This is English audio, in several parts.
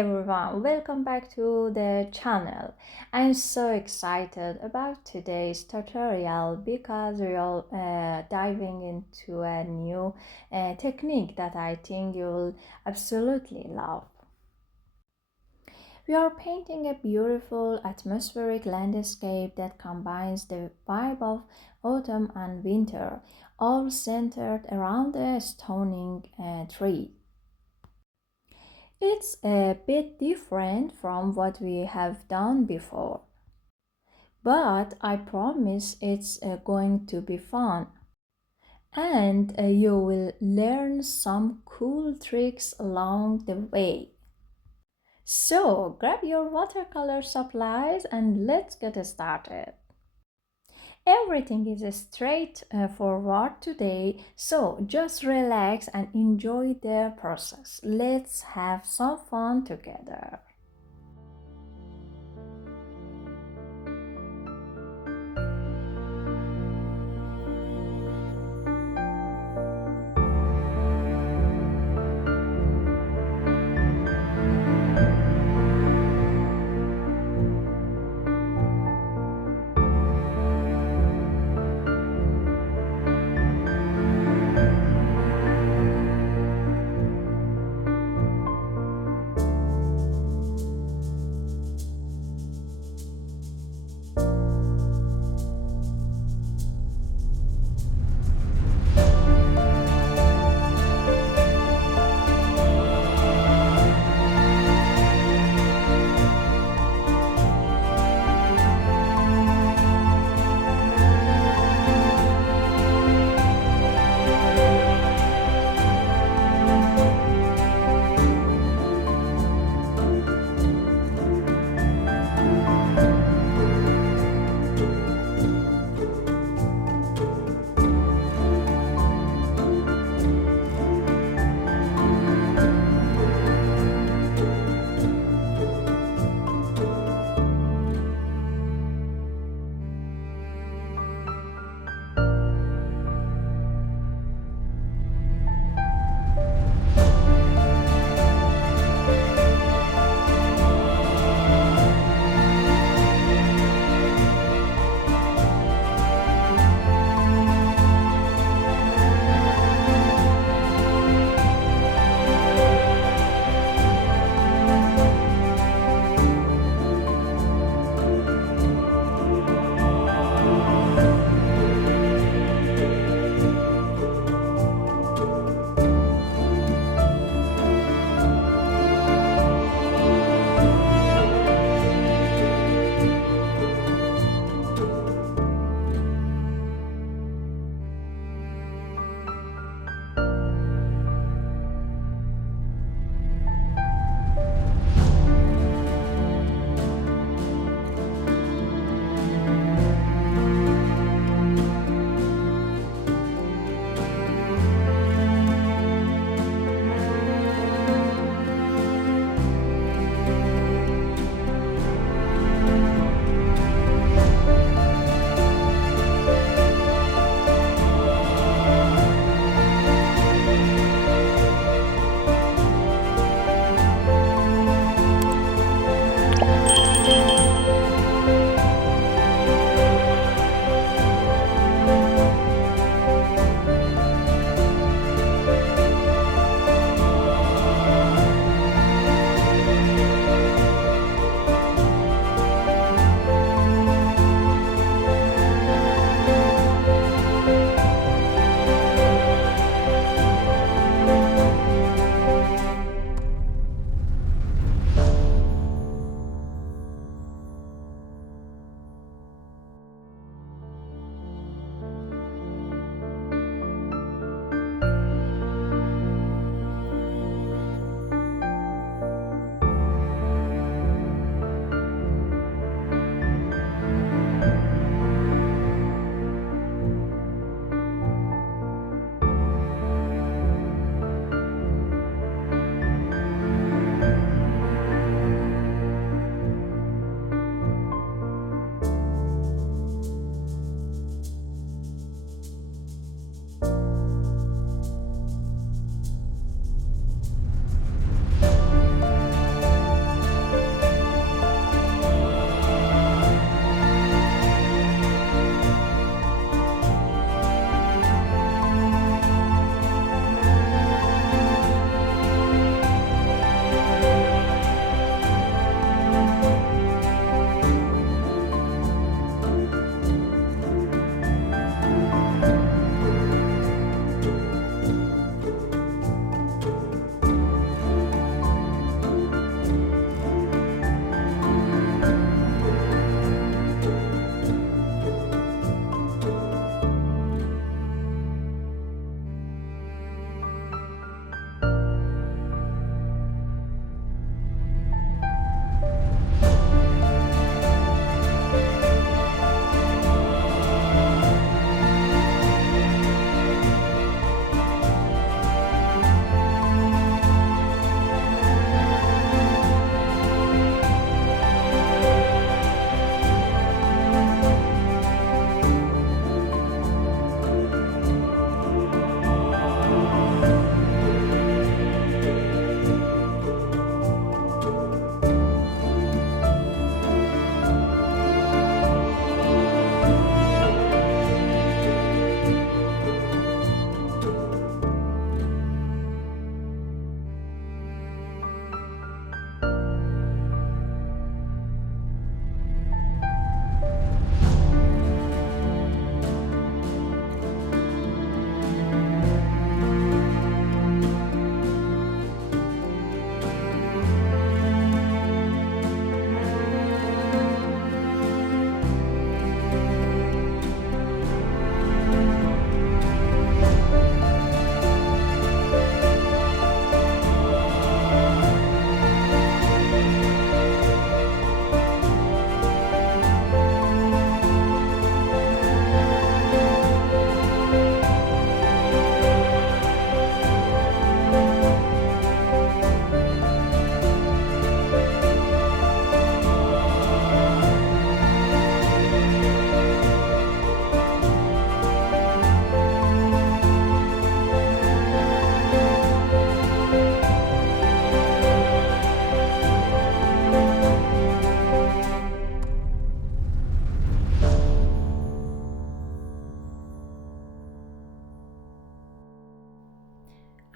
everyone, welcome back to the channel. I'm so excited about today's tutorial because we're diving into a new technique that I think you'll absolutely love. We are painting a beautiful atmospheric landscape that combines the vibe of autumn and winter, all centered around a stunning tree. It's a bit different from what we have done before, but I promise it's going to be fun. And you will learn some cool tricks along the way. So grab your watercolor supplies and let's get started. Everything is straight forward today, so just relax and enjoy the process. Let's have some fun together.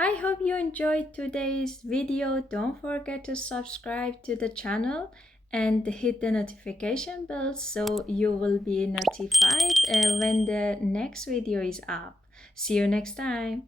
I hope you enjoyed today's video. Don't forget to subscribe to the channel and hit the notification bell so you will be notified when the next video is up. See you next time.